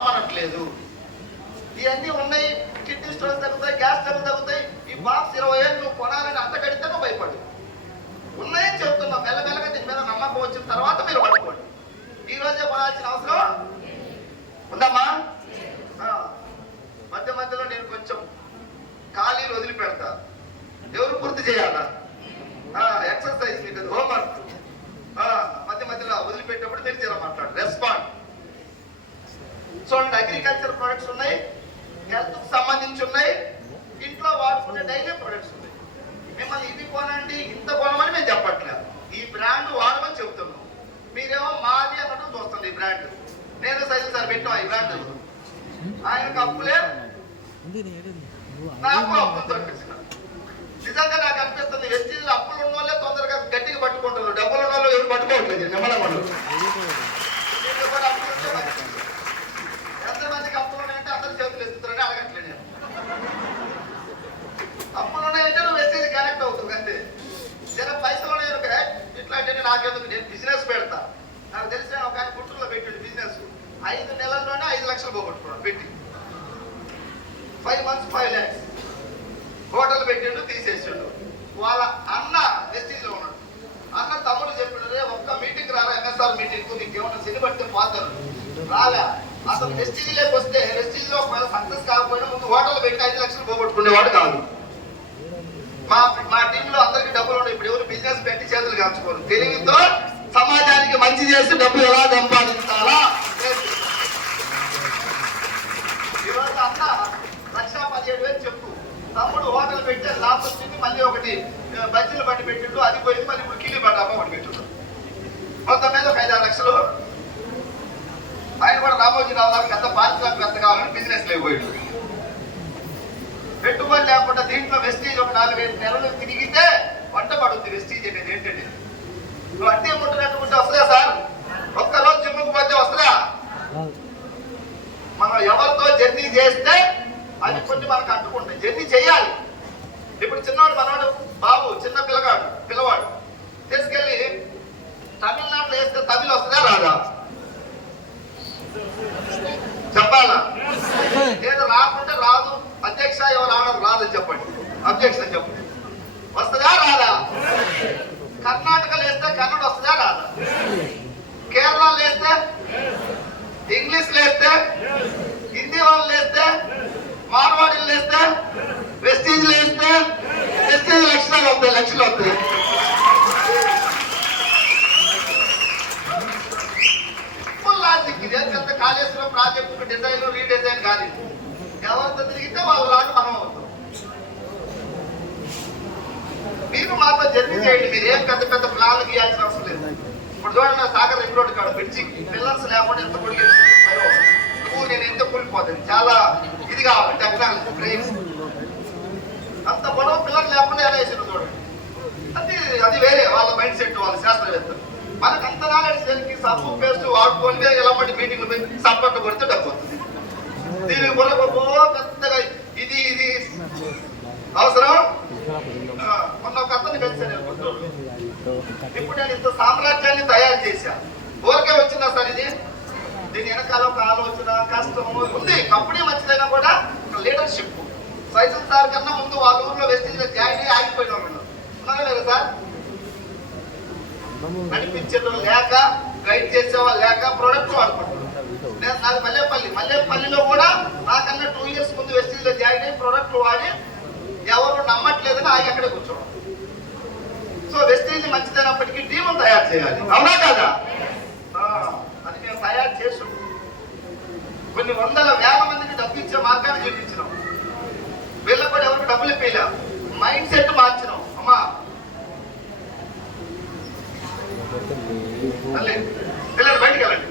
అనట్లేదు ఇవన్నీ ఉన్నాయి కిడ్నీ స్టోన్స్ తగ్గుతాయి గ్యాస్ ట్రబుల్ తగ్గుతాయి. ఈ బాక్స్ ఇరవై ఏళ్ళు నువ్వు కొనాలని అంత కడితే నువ్వు భయపడు. ఉన్నాయని చెప్తున్నా మెల్లమెల్లగా దీని మీద నమ్మకం వచ్చిన తర్వాత మీరు పడుకోండి ఈ రోజే కొనాల్సిన అవసరం ఉందమ్మా? మధ్య మధ్యలో నేను కొంచెం ఖాళీలు వదిలిపెడతా. ఎవరు పూర్తి చేయాలా ఎక్సర్సైజ్ మీకు అది హోంవర్క్ మధ్య మధ్యలో వదిలిపెట్టినప్పుడు మీరు తీరా మాట్లాడు రెస్పాండ్ చూడండి అగ్రికల్చర్ ప్రొడక్ట్స్ ఉన్నాయి హెల్త్కి సంబంధించి ఉన్నాయి ఇంట్లో వాడుకునే డైలీ ప్రొడక్ట్స్ ఉన్నాయి. మిమ్మల్ని ఇవి కొనండి ఇంత కొనమని మేము చెప్పట్లేదు. ఈ బ్రాండ్ వాడమని చెబుతున్నాం మీరేమో మాది అన్నట్టు చూస్తుంది ఈ బ్రాండ్ నేను సైజు సార్ పెట్టాం ఈ బ్రాండ్ ఆయనకు అప్పులే నాకు అప్పులు నిజంగా నాకు అనిపిస్తుంది వెస్టీజ్ అప్పులు ఉన్న వాళ్ళే తొందరగా గట్టిగా పట్టుకుంటారు డబ్బులు ఉన్న వాళ్ళు ఎవరు పట్టుకోవట్లేదు నిమ్మల వాళ్ళు దీంట్లో కూడా అప్పులు ఉంటే మంచిది. ఎంతమందికి అప్పులు చేతులు ఎత్తుతారని అడగట్లే నేను. అప్పులు ఉన్నాయంటే నువ్వు వెస్టీజ్ కనెక్ట్ అవుతుంది అంతే. జర పైసలు ఉన్నాయి ఇట్లా అంటే నాకెందుకు? నేను బిజినెస్ పెడతా. నాకు తెలిసిన ఒక ఆయన గుంటూరులో పెట్టాడు బిజినెస్ ఐదు నెలల్లోనే ఐదు లక్షలు పోగొట్టుకున్నాడు పెట్టి. Five months five lakhs hotel పెట్టిండు తీసేసిండు. వాళ్ళ అన్న వెస్టీజ్లో ఉన్నాడు. అన్న తమ్ముడు చెప్పాడు రే ఒక్క మీటింగ్ రారా? ఎంఎస్ఆర్ మీటింగ్కు నీకు ఏమన్నా పడితే పోతారు రాలే. అసలు వెస్టీజ్ వస్తే వెస్టీజ్ ఒకవేళ సక్సెస్ కాకపోయినా ముందు హోటల్ పెట్టి ఐదు లక్షలు పోగొట్టుకునేవాడు కాదు. మా మా టీంలో అందరికి డబ్బులు ఉన్నాయి. ఇప్పుడు ఎవరు బిజినెస్ పెట్టి చేతులు కాచుకోరు. తెలివితో సమాజానికి మంచి చేసి డబ్బు ఎలా సంపాదించాలా? ఈరోజు అన్న లక్ష పదిహేడు వేలు చెప్పు. తమ్ముడు హోటల్ పెట్టే లాభం వచ్చింది మళ్ళీ ఒకటి బజ్జీలు పట్టి పెట్టిండు అది పోయింది మళ్ళీ ఇప్పుడు కిలీ బండి ఒకటి పెట్టిండు. మొత్తం మీద ఒక ఐదు ఆరు లక్షలు ఆయన కూడా రామోజీ రావు గారికి పెద్ద కావాలని బిజినెస్ లేకపోయాడు పెట్టుబడి లేకుండా దీంట్లో వెస్టీజ్ ఒక నాలుగైదు నెలలు తిరిగితే వంట పడుతుంది వెస్టీజ్ అనేది ఏంటంటే నువ్వు అట్టే ముట్టినట్టుకుంటే వస్తుందా సార్ ఒక్కరోజు జిమ్ముకు పోతే వస్తుందా మనం ఎవరితో జర్నీ చేస్తే అది కొన్ని మనకు అంటుకుంటాయి జర్నీ చేయాలి ఇప్పుడు చిన్నవాడు మనవాడు బాబు చిన్న పిల్లగాడు పిల్లవాడు తీసుకెళ్ళి తమిళనాడులో వేస్తే తమిళ వస్తుందా రాదా చెప్పాలా నేను రాకుంటే రాదు అధ్యక్ష ఎవరు ఆడరు రాదని చెప్పండి అధ్యక్ష చెప్పండి వస్తుందా రాదా కర్ణాటకలో వేస్తే కన్నడ వస్తుందా రాదా కేరళలో వేస్తే ఇంగ్లీష్ లేస్తే హిందీ వాళ్ళు లేస్తే మార్వాడీలు లేస్తే వెస్టీజ్ లేస్తే వెస్టీజ్ లక్షలు వస్తాయి లక్షలు వస్తాయి full logic Kaleshwaram project design redesign కాదు. ఎవరితో తిరిగితే వాళ్ళ లాగా మనం అవుతాం. మీరు మాత్రం జర్నీ చేయండి మీరు ఏం పెద్ద పెద్ద ప్లాన్లు గీయాల్సిన అవసరం లేదు. ఇప్పుడు చూడండి సాగర్ రింగ్ రోడ్ కాడ బ్రిడ్జి పిల్లర్స్ లేకుండా ఎంత పొడిగి నేను ఎంత కూలిపోతుంది చాలా ఇది కావాలి టెక్నాలజీ బ్రెయిన్స్ అంత పొడవు పిల్లలు లేకుండా ఎలా వేసారు చూడండి అది అది వేరే వాళ్ళ మైండ్ సెట్ వాళ్ళ శాస్త్రవేత్తలు మనకు అంత నాలెడ్జ్ దానికి సబ్బు పేస్ట్ వాడుకొని ఎలాంటి మీటింగ్లు పోయి సప్పట్లు కొడితే డబ్బు వస్తుంది. దీనికి పెద్దగా ఇది ఇది. అవసరం? మొన్న ఒక అతను కలిసాను ఇప్పుడు నేను ఇంత సామ్రాజ్యాన్ని తయారు చేశా. ఊరికే వచ్చిందా సార్ ఇది? దీని వెనకాల ఒక ఆలోచన కష్టం ఉంది. కంపెనీ మంచిదైనా కూడా లీడర్షిప్ సైజన్ సార్ కన్నా ముందు వాళ్ళ ఊర్లో వెస్టింగ్ జాయిన్ అయ్యి ఆగిపోయిన వాళ్ళు ఉన్నారా లేదా సార్? నడిపించడం లేక గైడ్ చేసేవాళ్ళు లేక ప్రొడక్ట్ వాడుకుంటున్నారు నేను నాది మల్లేపల్లి. మల్లేపల్లిలో కూడా నాకన్నా టూ ఇయర్స్ ముందు వెస్టింగ్లో జాయిన్ అయ్యి ప్రొడక్ట్ వాడి ఎవరు నమ్మట్లేదని ఆగి అక్కడే కూర్చోవడం. సో వెస్టేజ్ మంచిదైనప్పటికీ టీము తయారు చేయాలి. అవునా కదా? అది మేము తయారు చేసాం. కొన్ని వందల వేల మందికి డబ్బు ఇచ్చే మార్గాన్ని చూపించినాం. డబ్బులు ఇప్పలే మైండ్ సెట్ మార్చినాం. అమ్మా. పిల్లలు బయటికి వెళ్ళండి.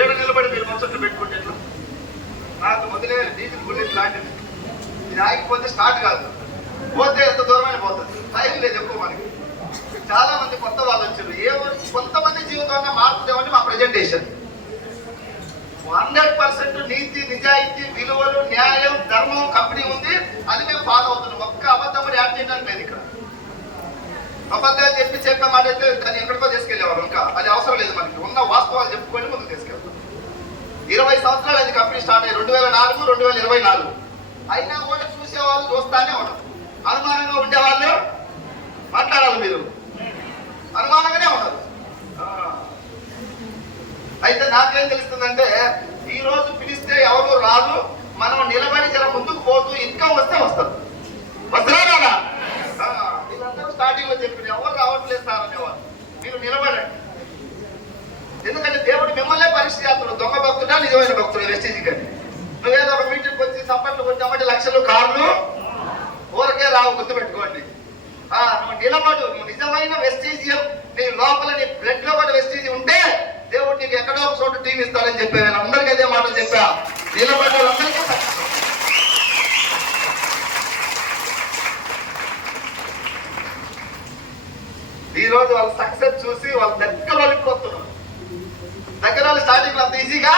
ఏడు నిలబడి మీరు ముచ్చట్లు పెట్టుకుంటే నాకు మొదలే డీజిల్ బుల్లెట్ లాంటిది ఇది ఆగిపోతే స్టార్ట్ కాదు. పోతే ఎంత దూరమైన పోతుంది. టైం లేదు ఎక్కువ మనకి. చాలా మంది కొత్త వాళ్ళు వచ్చారు. ఏ కొంతమంది జీవితంలో మార్పు మా ప్రజెంటేషన్ హండ్రెడ్ పర్సెంట్ నీతి నిజాయితీ విలువలు న్యాయం ధర్మం కంపెనీ ఉంది. అది మేము ఫాలో అవుతున్నాం. ఒక్క అబద్ధం యాడ్ చేయడానికి లేదు ఇక్కడ. అబద్ధాలు చెప్పి చెప్పే మాట అయితే దాన్ని ఎక్కడికో తీసుకెళ్ళేవారు ఇంకా. అది అవసరం లేదు మనకి. ఉన్న వాస్తవాలు చెప్పుకొని సంవత్సరాలు అది కంపెనీ స్టార్ట్ అయ్యి రెండు వేల నాలుగు రెండు వేల ఇరవై నాలుగు. అయినా కూడా చూసేవాళ్ళు చూస్తానే ఉండరు అనుమానంగా ఉండేవాళ్ళు మాట్లాడాలి మీరు. అనుమానంగానే ఉండదు అయితే నాకేం తెలుస్తుందంటే ఈ రోజు పిలిస్తే ఎవరు రాదు మనం నిలబడి జర ముందుకు పోతూ ఇన్కమ్ వస్తే వస్తారు. వస్తారా రాదా? వీళ్ళందరూ స్టార్టింగ్లో చెప్పారు ఎవరు రావట్లేదు సార్ అనేవారు. మీరు నిలబడండి. ఎందుకంటే దేవుడు మిమ్మల్నే పరీక్ష చేస్తున్నాడు. దొంగ భక్తుడా నిజమైన భక్తుడు వెస్టేజ్ కానీ నువ్వేదో ఒక మీటింగ్కి వచ్చి సప్పట్లు కొట్టామంటే లక్షలు కార్లు ఊరకే రావు గుర్తుపెట్టుకోండి. ఆ, నువ్వు నిలబడు. నువ్వు నిజమైన వెస్టీజియం నీ లోపల నీ బ్లడ్లో కూడా వెస్టీజీ ఉంటే నీకు ఎక్కడో ఒక చోట టీం ఇస్తానని చెప్పా నేను అందరికీ అదే మాటలు చెప్పా. నిలబడ్డ వాళ్ళందరికీ ఈ రోజు వాళ్ళ సక్సెస్ చూసి వాళ్ళ దగ్గర వాళ్ళకి దగ్గర వాళ్ళు స్టార్టింగ్ అంత ఈజీగా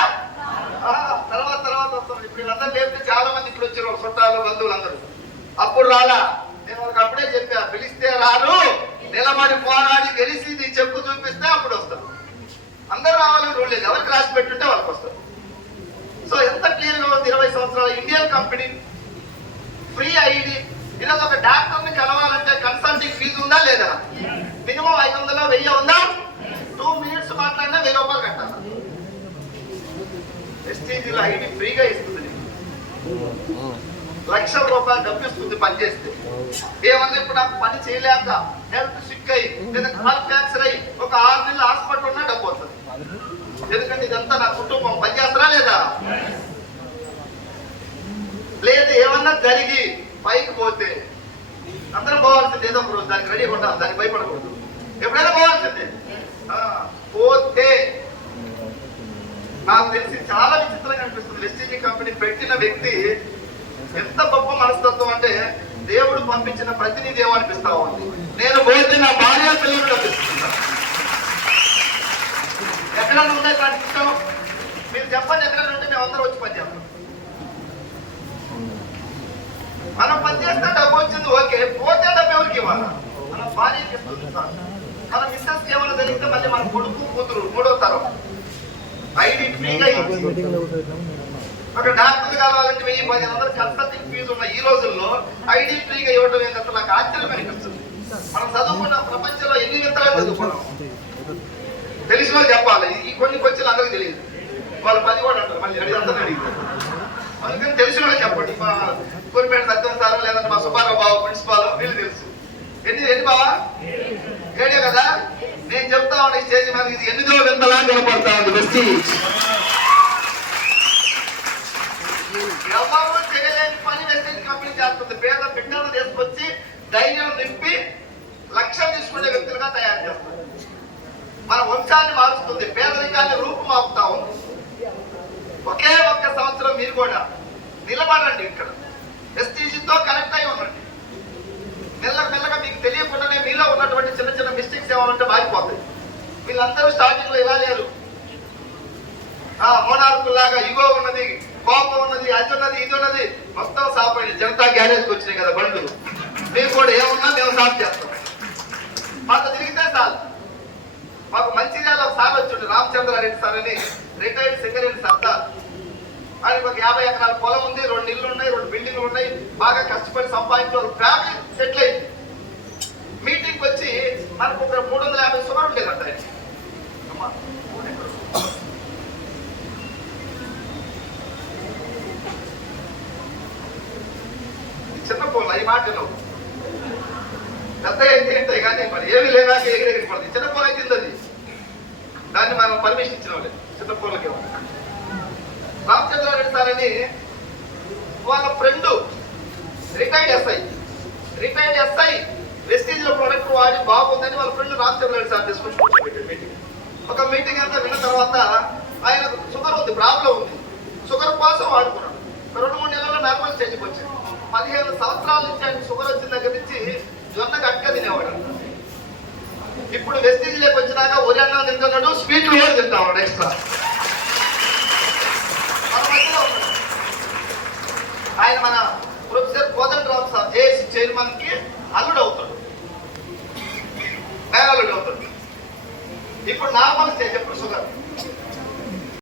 తర్వాత తర్వాత వస్తున్నారు. ఇప్పుడు వీళ్ళందరూ లేపితే చాలా మంది ఇప్పుడు వచ్చారు చుట్టాలు బంధువులు అందరూ. అప్పుడు రాలా నేను వాళ్ళకి అప్పుడే చెప్పా పిలిస్తే రారు నిలబడి పోరాడి గెలిచి నీ చెప్పు చూపిస్తే అప్పుడు వస్తారు. అందరూ రావాలని రూల్ లేదు. ఎవరికి రాసి పెట్టుంటే వాళ్ళకి వస్తారు సో ఎంత క్లియర్గా ఉంది ఇరవై సంవత్సరాల? ఇండియన్ కంపెనీ ఫ్రీ ఐడి ఇలా ఒక డాక్టర్ని కలవాలంటే కన్సల్టింగ్ ఫీజు ఉందా లేదా? మినిమం ఐదు వందల వెయ్యి ఉందా? టూ మినిట్స్ మాట్లాడినా వెయ్యి రూపాయలు కట్టాలి. ఎస్టీజీలో ఐడి ఫ్రీగా ఇస్తుంది. లక్ష రూపాయలు డబ్బు ఇస్తుంది పని చేస్తే ఏమన్నా ఇప్పుడు నాకు పని చేయలేక హెల్త్ సిక్ అయ్యి లేదా కాల్ ఫ్రాక్చర్ అయ్యి ఒక ఆరు నెలలు హాస్పిటల్ ఉన్నా డబ్బు వస్తుంది. ఎందుకంటే ఇదంతా నా కుటుంబం. పని చేస్తారా లేదా? లేదు ఏమన్నా జరిగి పైకి పోతే అందరం పోవాల్సింది ఏదో ఒక రోజు. దానికి రెడీ ఉండాలి దానికి భయపడకూడదు. ఎప్పుడైనా పోవాల్సిందే. ఆ, పోతే నాకు తెలిసి చాలా విచిత్రంగా అనిపిస్తుంది ఎస్టీజీ కంపెనీ పెట్టిన వ్యక్తి ఎంత గొప్ప మనస్తత్వం అంటే దేవుడు పంపించిన ప్రతినిధి ఏమనిపిస్తా ఉంది. నేను పోతే నా భార్య పిల్లలు అనిపిస్తుంది ఎకరాలు ఉన్నాయి ఇట్లాంటి మీరు చెప్పండి ఎకరాలు ఉంటే మేము అందరూ వచ్చి పని చేస్తాం. మనం పని చేస్తే డబ్బు వచ్చింది ఓకే. పోతే డబ్బు ఎవరికి ఇవ్వాలి? మన భార్య చెప్తుంది మన మిస్సెస్ ఏమైనా జరిగితే మళ్ళీ మన కొడుకు కూతురు మూడో తరం. ఐడి ఫ్రీగా ఒక డాక్టర్ కావాలంటే వెయ్యి పది వందలు కన్సల్టింగ్ ఫీజు ఉన్న ఈ రోజుల్లో ఐడి ఫ్రీగా ఇవ్వడం ఏంటంటే నాకు ఆశ్చర్యం అనిపిస్తుంది. మనం చదువుకున్న ప్రపంచంలో ఎన్ని వింతలు చదువుకున్నాం? తెలిసిన చెప్పాలి. కొన్ని క్వశ్చన్లు అందరికీ తెలియదు. వాళ్ళు పది కూడా అంటారు. మళ్ళీ అడిగి అంతా అడిగింది అందుకని తెలిసిన వాళ్ళు చెప్పండి. మా కోరిపేట సత్యం సార్ లేదంటే మా సుబ్బారావు బాబు ప్రిన్సిపాల్ వీళ్ళు తెలుసు. ఎన్ని ఎన్ని బావా? ఏడే కదా? నేను చెప్తా ఉన్నా స్టేజ్ మీద. ఇది ఎనిమిదో వింతలా కనపడతా ఉంది వెస్టీజ్ ఎవరు చేయలేని పని వెస్టేజ్ కంపెనీ చేస్తుంది. పేద బిడ్డలు తీసుకొచ్చి ధైర్యం నింపి లక్ష్యం తీసుకునే వ్యక్తులుగా తయారు చేస్తారు. మన వంశాన్ని మారుస్తుంది పేదరికాన్ని రూపుమాపుతా ఉంది. ఒకే ఒక్క సంవత్సరం మీరు కూడా నిలబడండి ఇక్కడ. ఎస్టీజీతో కనెక్ట్ అయి ఉండండి. మెల్లగా మెల్లగా మీకు తెలియకుండానే మీలో ఉన్నటువంటి చిన్న చిన్న మిస్టేక్స్ ఏమైనా ఉంటే మారిపోతాయి. వీళ్ళందరూ స్టార్టింగ్లో ఇలా లేరు. ఆ మోనార్కుల్లాగా ఇగో ఉన్నది కోపం ఉన్నది అది ఉన్నది ఇది ఉన్నది. మొత్తం సాపండి జనతా గ్యారేజ్కి వచ్చినాయి కదా బండ్లు. మీరు కూడా ఏమున్నా మేము సాఫ్ చేస్తాం. మాకు తిరిగితే చాలు. మాకు మంచిర్యాల ఒక సార్ వచ్చిండు రామచంద్రారెడ్డి సార్ అని. రిటైర్డ్ సెక్రటరీ సర్దార్ ఆయనకు ఒక యాభై ఎకరాల పొలం ఉంది రెండు ఇల్లు ఉన్నాయి రెండు బిల్డింగ్లు ఉన్నాయి. బాగా కష్టపడి సంపాదించారు ఫ్యామిలీ సెటిల్ అయింది మీటింగ్ వచ్చి మనకు ఒక మూడు వందల యాభై సుమారు ఉండేదంట ఆయన. చిన్న ఫోన్ ఈ మాట వినవు. పెద్ద ఏంటి అంటే కానీ మరి ఏమి లేదా ఎగిరెగిరి పడుతుంది చిన్న ఫోన్ అయితే అది? దాన్ని మనం పర్మిషన్ ఇచ్చిన వాళ్ళే చిన్న రామచంద్రారెడ్డి సార్ అని వాళ్ళ friend retired SI retired SI వెస్టీజ్లో product వాడి బాగుందని వాళ్ళ ఫ్రెండ్ రామచంద్రారెడ్డి సార్ తీసుకొని మీటింగ్ ఒక మీటింగ్ అంతా విన్న తర్వాత ఆయన షుగర్ ఉంది ప్రాబ్లం ఉంది. షుగర్ కోసం వాడుకున్నాడు. రెండు మూడు నెలల్లో నార్మల్ స్టేజ్కి వచ్చింది పదిహేను సంవత్సరాల నుంచి ఆయన షుగర్ వచ్చిన దగ్గర నుంచి జొన్న గట్టిగా తినేవాడు. ఇప్పుడు వెస్టీజ్ లేకొచ్చినాక